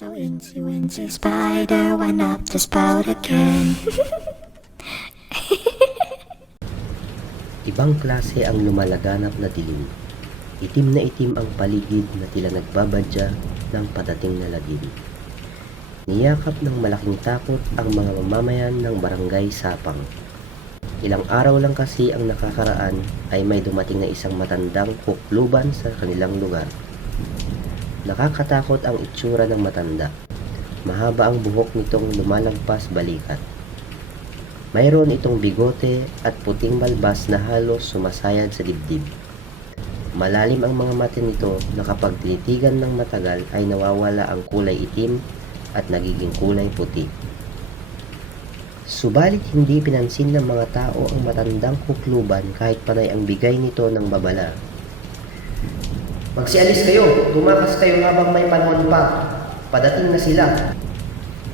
So incy spider went up the spout again. Ibang klase ang lumalaganap na dilim. Itim na itim ang paligid na tila nagbabadya ng padating na lagim. Niyakap ng malaking takot ang mga mamamayan ng barangay Sapang. Ilang araw lang kasi ang nakakaraan ay may dumating na isang matandang kukluban sa kanilang lugar. Nakakatakot ang itsura ng matanda. Mahaba ang buhok nitong lumalagpas balikat. Mayroon itong bigote at puting balbas na halos sumasayad sa dibdib. Malalim ang mga mata nito na kapag tinitigan ng matagal ay nawawala ang kulay itim at nagiging kulay puti. Subalit hindi pinansin ng mga tao ang matandang kukluban kahit panay ang bigay nito ng babala. "Magsialis kayo! Tumakas kayo habang may panahon pa! Padating na sila!"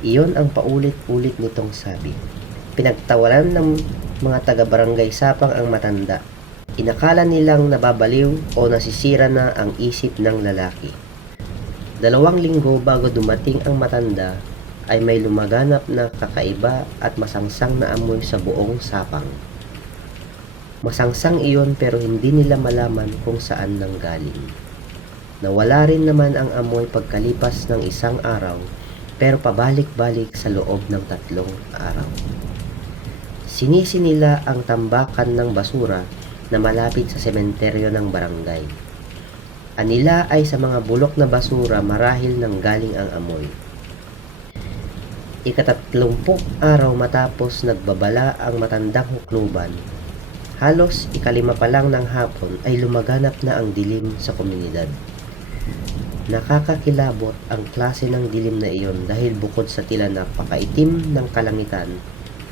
Iyon ang paulit-ulit nitong sabi. Pinagtawanan ng mga taga-barangay Sapang ang matanda. Inakala nilang nababaliw o nasisira na ang isip ng lalaki. 2 linggo bago dumating ang matanda ay may lumaganap na kakaiba at masangsang na amoy sa buong Sapang. Masangsang iyon pero hindi nila malaman kung saan nanggaling. Nawala rin naman ang amoy pagkalipas ng 1 araw pero pabalik-balik sa loob ng 3 araw. Sinisi nila ang tambakan ng basura na malapit sa sementeryo ng barangay. Anila ay sa mga bulok na basura marahil nang galing ang amoy. 30 araw matapos nagbabala ang matandang hukluban, halos 5 pa lang ng hapon ay lumaganap na ang dilim sa komunidad. Nakakakilabot ang klase ng dilim na iyon dahil bukod sa tila napakaitim ng kalangitan,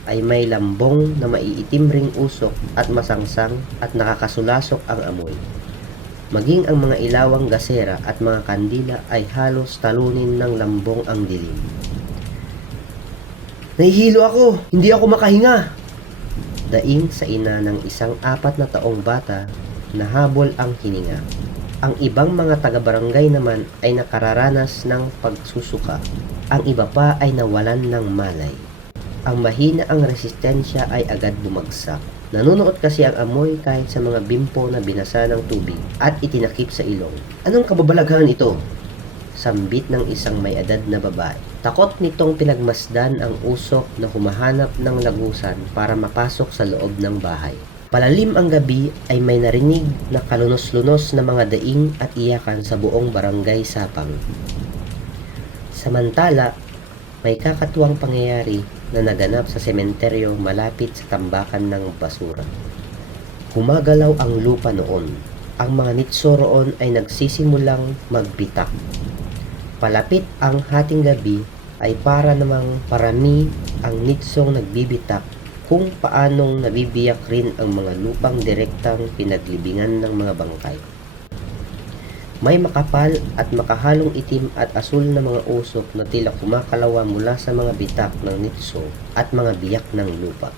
ay may lambong na maiitim ring usok at masangsang at nakakasulasok ang amoy. Maging ang mga ilawang gasera at mga kandila ay halos talunin ng lambong ang dilim. "Nahihilo ako! Hindi ako makahinga!" Daing sa ina ng isang 4 na taong bata na habol ang hininga. Ang ibang mga taga-barangay naman ay nakararanas ng pagsusuka. Ang iba pa ay nawalan ng malay. Ang mahina ang resistensya ay agad bumagsak. Nanunuot kasi ang amoy kahit sa mga bimpo na binasa ng tubig at itinakip sa ilong. "Anong kababalaghan ito?" Sambit ng isang may edad na babae. Takot nitong pinagmasdan ang usok na humahanap ng lagusan para mapasok sa loob ng bahay. Palalim ang gabi ay may narinig na kalunos-lunos na mga daing at iyakan sa buong barangay Sapang. Samantala, may kakatuwang pangyayari na naganap sa sementeryo malapit sa tambakan ng basura. Gumagalaw ang lupa noon. Ang mga nitso roon ay nagsisimulang magbitak. Palapit ang hating gabi ay para namang parami ang nitsong nagbibitak kung paanong nabibiyak rin ang mga lupang direktang pinaglibingan ng mga bangkay. May makapal at makahalong itim at asul na mga usok na tila kumakalawa mula sa mga bitak ng nitso at mga biyak ng lupa.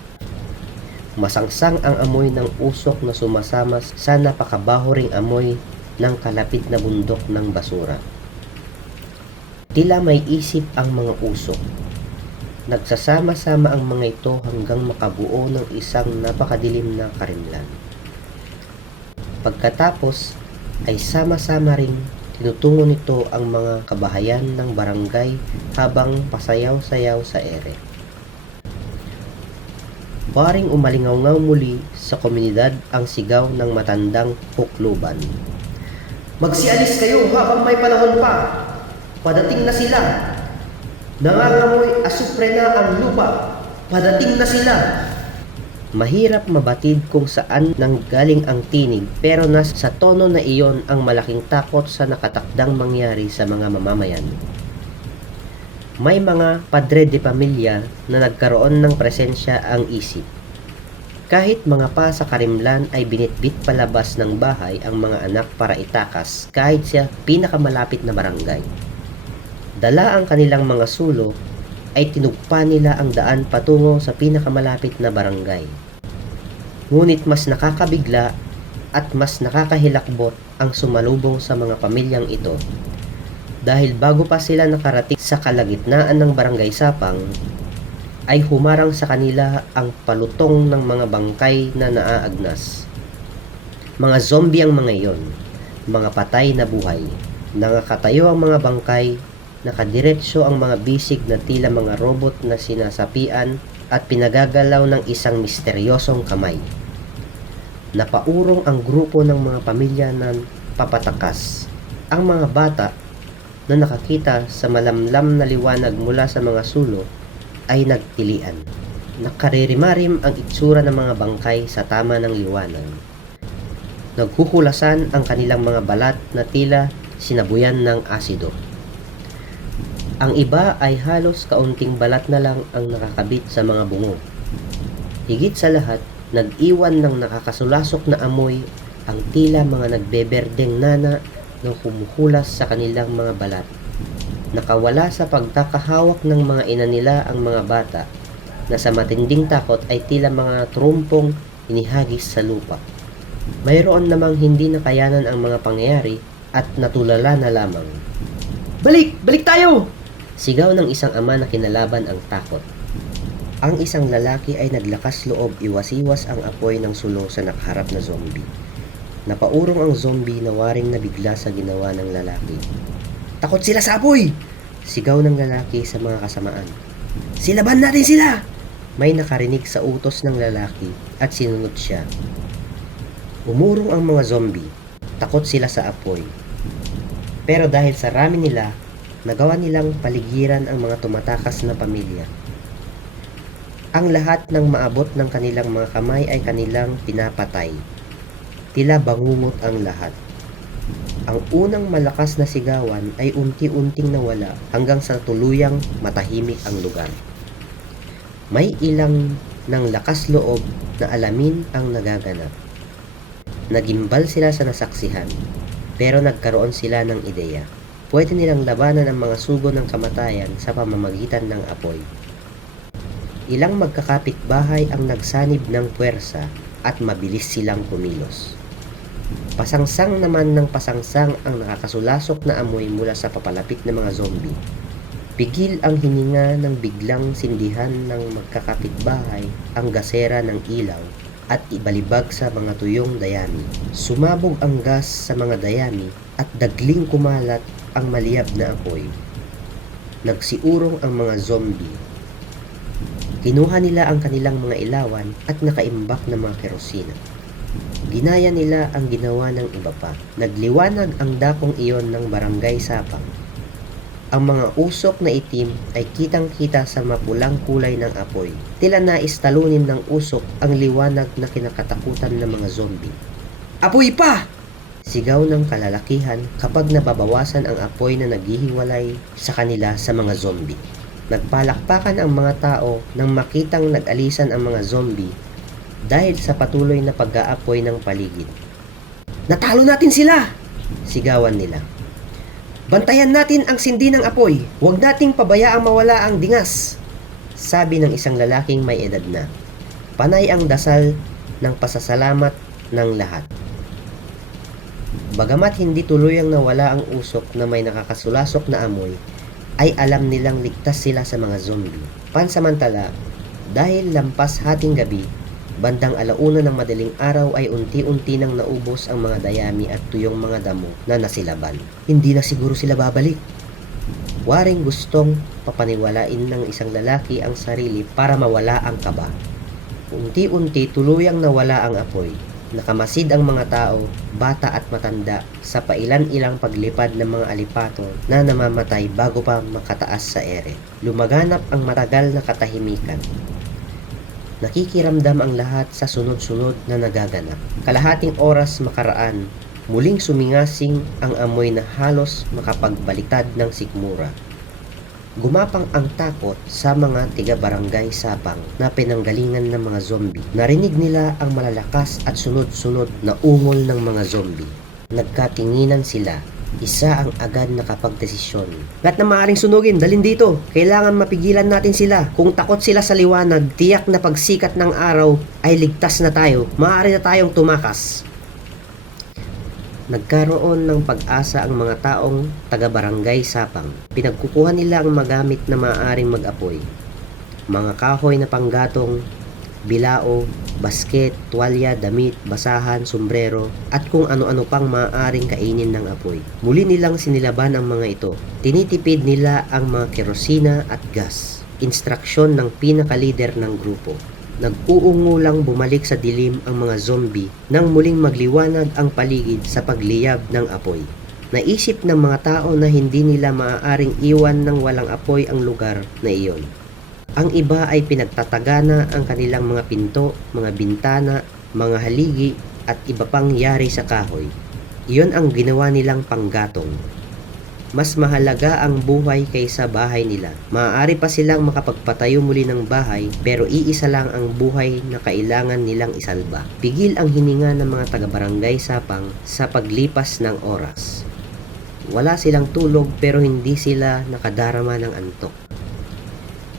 Masangsang ang amoy ng usok na sumasama sa napakabaho ring amoy ng kalapit na bundok ng basura. Tila may isip ang mga usok. Nagsasama-sama ang mga ito hanggang makabuo ng isang napakadilim na karimlan. Pagkatapos ay sama-sama ring tinutungo nito ang mga kabahayan ng barangay habang pasayaw-sayaw sa ere. Paring umalingaw-ngaw muli sa komunidad ang sigaw ng matandang hukluban. "Magsialis kayo habang may panahon pa! Padating na sila! Nangangamoy asupre na ang lupa! Padating na sila!" Mahirap mabatid kung saan nanggaling ang tinig pero nasa tono na iyon ang malaking takot sa nakatakdang mangyari sa mga mamamayan. May mga padre de pamilya na nagkaroon ng presensya ang isip. Kahit mga pa sa karimlan ay binitbit palabas ng bahay ang mga anak para itakas kahit sa pinakamalapit na barangay. Dala ang kanilang mga sulo ay tinugpa nila ang daan patungo sa pinakamalapit na barangay. Ngunit mas nakakabigla at mas nakakahilakbot ang sumalubong sa mga pamilyang ito. dahil bago pa sila nakarating sa kalagitnaan ng Barangay Sapang, ay humarang sa kanila ang palutong ng mga bangkay na naaagnas. Mga zombie ang mga iyon, mga patay na buhay. Nakakatayo ang mga bangkay, nakadiretso ang mga bisig na tila mga robot na sinasapian at pinagagalaw ng isang misteryosong kamay. Napaurong ang grupo ng mga pamilya na papatakas. Ang mga bata na nakakita sa malamlam na liwanag mula sa mga sulok ay nagtilian. Nakaririmarim ang itsura ng mga bangkay sa tama ng liwanag. Naghuhulasan ang kanilang mga balat na tila sinabuyan ng asido. Ang iba ay halos kaunting balat na lang ang nakakabit sa mga bungo. Higit sa lahat, nag-iwan ng nakakasulasok na amoy ang tila mga nagbeberdeng nana na humuhulas sa kanilang mga balat. Nakawala sa pagkakahawak ng mga ina nila ang mga bata na sa matinding takot ay tila mga trumpong inihagis sa lupa. Mayroon namang hindi nakayanan ang mga pangyayari at natulala na lamang. "Balik! Balik tayo!" Sigaw ng isang ama na kinalaban ang takot. Ang isang lalaki ay naglakas loob iwas-iwas ang apoy ng sulo sa nakaharap na zombie. Napaurong ang zombie na waring nabigla sa ginawa ng lalaki. "Takot sila sa apoy!" Sigaw ng lalaki sa mga kasamaan. "Silaban natin sila!" May nakarinig sa utos ng lalaki at sinunod siya. Umurong ang mga zombie. Takot sila sa apoy. Pero dahil sa rami nila, nagawa nilang paligiran ang mga tumatakas na pamilya. Ang lahat ng maabot ng kanilang mga kamay ay kanilang pinapatay. Tila bangungot ang lahat. Ang unang malakas na sigawan ay unti-unting nawala hanggang sa tuluyang matahimik ang lugar. May ilang ng lakas loob na alamin ang nagaganap. Nagimbal sila sa nasaksihan, pero nagkaroon sila ng ideya. Pwede nilang labanan ang mga sugo ng kamatayan sa pamamagitan ng apoy. Ilang magkakapitbahay ang nagsanib ng puwersa at mabilis silang kumilos. Pasangsang naman ng pasangsang ang nakakasulasok na amoy mula sa papalapit na mga zombie. Pigil ang hininga ng biglang sindihan ng magkakapitbahay ang gasera ng ilaw at ibalibag sa mga tuyong dayami. Sumabog ang gas sa mga dayami at dagling kumalat ang maliyab na apoy. Nagsiurong ang mga zombie. Kinuha nila ang kanilang mga ilawan at nakaimbak na mga kerosina. Ginaya nila ang ginawa ng iba pa. Nagliwanag ang dakong iyon ng Barangay Sapang. Ang mga usok na itim ay kitang-kita sa mapulang kulay ng apoy. Tila nais talunin ng usok ang liwanag na kinakatakutan ng mga zombie. "Apoy pa!" Sigaw ng kalalakihan kapag nababawasan ang apoy na naghihiwalay sa kanila sa mga zombie. Nagpalakpakan ang mga tao nang makitang nag-alisan ang mga zombie dahil sa patuloy na pag-aapoy ng paligid. "Natalo natin sila!" sigawan nila. "Bantayan natin ang sindi ng apoy. Huwag nating pabayaang mawala ang dingas," sabi ng isang lalaking may edad na. Panay ang dasal ng pasasalamat ng lahat. Bagamat hindi tuluyang nawala ang usok na may nakakasulasok na amoy, ay alam nilang ligtas sila sa mga zombie. Pansamantala, dahil lampas hating gabi, bandang 1:00 ng madaling araw ay unti-unti nang naubos ang mga dayami at tuyong mga damo na nasilaban. Hindi na siguro sila babalik. Waring gustong papaniwalain ng isang lalaki ang sarili para mawala ang kaba. Unti-unti tuluyang nawala ang apoy. Nakamasid ang mga tao, bata at matanda, sa pailan-ilang paglipad ng mga alipato na namamatay bago pa makataas sa ere. Lumaganap ang matagal na katahimikan. Nakikiramdam ang lahat sa sunod-sunod na nagaganap. Kalahating oras makaraan, muling sumingasing ang amoy na halos makapagbaliktad ng sikmura. Gumapang ang takot sa mga tiga-barangay Sapang na pinanggalingan ng mga zombie. Narinig nila ang malalakas at sunod-sunod na ungol ng mga zombie. Nagkatinginan sila. Isa ang agad nakapagdesisyon. "Lahat na maaaring sunugin, dalhin dito. Kailangan mapigilan natin sila. Kung takot sila sa liwanag, tiyak na pagsikat ng araw ay ligtas na tayo. Maaari na tayong tumakas." Nagkaroon ng pag-asa ang mga taong taga-barangay Sapang. Pinagkukuha nila ang magamit na maaaring mag-apoy. Mga kahoy na panggatong, bilao, basket, tuwalya, damit, basahan, sombrero, at kung ano-ano pang maaaring kainin ng apoy. Muli nilang sinilaban ang mga ito. Tinitipid nila ang mga kerosina at gas. Instruksyon ng pinaka-leader ng grupo. Nag-uungulang bumalik sa dilim ang mga zombie nang muling magliwanag ang paligid sa pagliyab ng apoy. Naisip ng mga tao na hindi nila maaaring iwan ng walang apoy ang lugar na iyon. Ang iba ay pinagtatagana ang kanilang mga pinto, mga bintana, mga haligi at iba pang yari sa kahoy. Iyon ang ginawa nilang panggatong. Mas mahalaga ang buhay kaysa bahay nila. Maaari pa silang makapagpatayo muli ng bahay pero iisa lang ang buhay na kailangan nilang isalba. Pigil ang hininga ng mga taga-barangay Sapang sa paglipas ng oras. Wala silang tulog pero hindi sila nakadarama ng antok.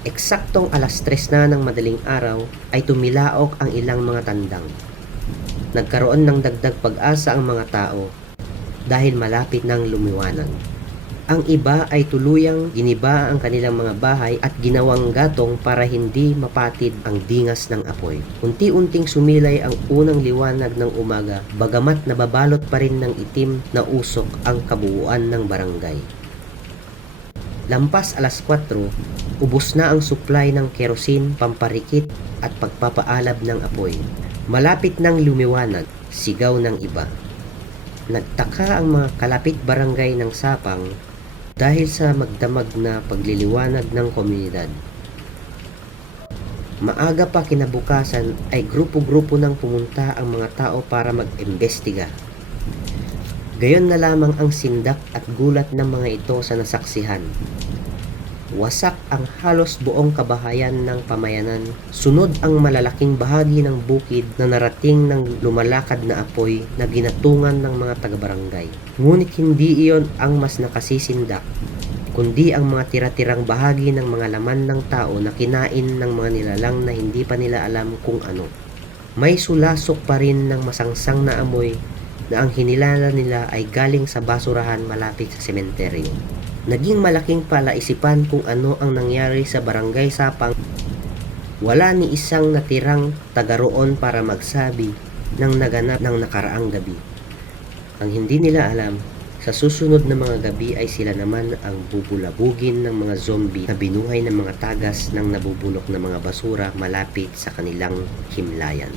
Eksaktong alas 3 na ng madaling araw ay tumilaok ang ilang mga tandang. Nagkaroon ng dagdag pag-asa ang mga tao dahil malapit ng lumiwanag. Ang iba ay tuluyang giniba ang kanilang mga bahay at ginawang gatong para hindi mapatid ang dingas ng apoy. Unti-unting sumilay ang unang liwanag ng umaga bagamat nababalot pa rin ng itim na usok ang kabuuan ng barangay. Lampas alas 4, ubos na ang supply ng kerosin, pamparikit at pagpapaalab ng apoy. Malapit nang lumiwanag, sigaw ng iba. Nagtaka ang mga kalapit barangay ng Sapang dahil sa magdamag na pagliliwanag ng komunidad. Maaga pa kinabukasan ay grupo-grupo nang pumunta ang mga tao para mag-imbestiga. Gayon na lamang ang sindak at gulat ng mga ito sa nasaksihan. Wasak ang halos buong kabahayan ng pamayanan. Sunod ang malalaking bahagi ng bukid na narating ng lumalakad na apoy na ginatungan ng mga taga-barangay. Ngunit hindi iyon ang mas nakasisindak, kundi ang mga tira-tirang bahagi ng mga laman ng tao na kinain ng mga nilalang na hindi pa nila alam kung ano. May sulasok pa rin ng masangsang na amoy na ang hinilala nila ay galing sa basurahan malapit sa sementeryo. Naging malaking palaisipan kung ano ang nangyari sa barangay Sapang. Wala ni isang natirang taga roon para magsabi ng naganap ng nakaraang gabi. Ang hindi nila alam, sa susunod na mga gabi ay sila naman ang bubulabugin ng mga zombie na binuhay ng mga tagas ng nabubulok na mga basura malapit sa kanilang himlayan.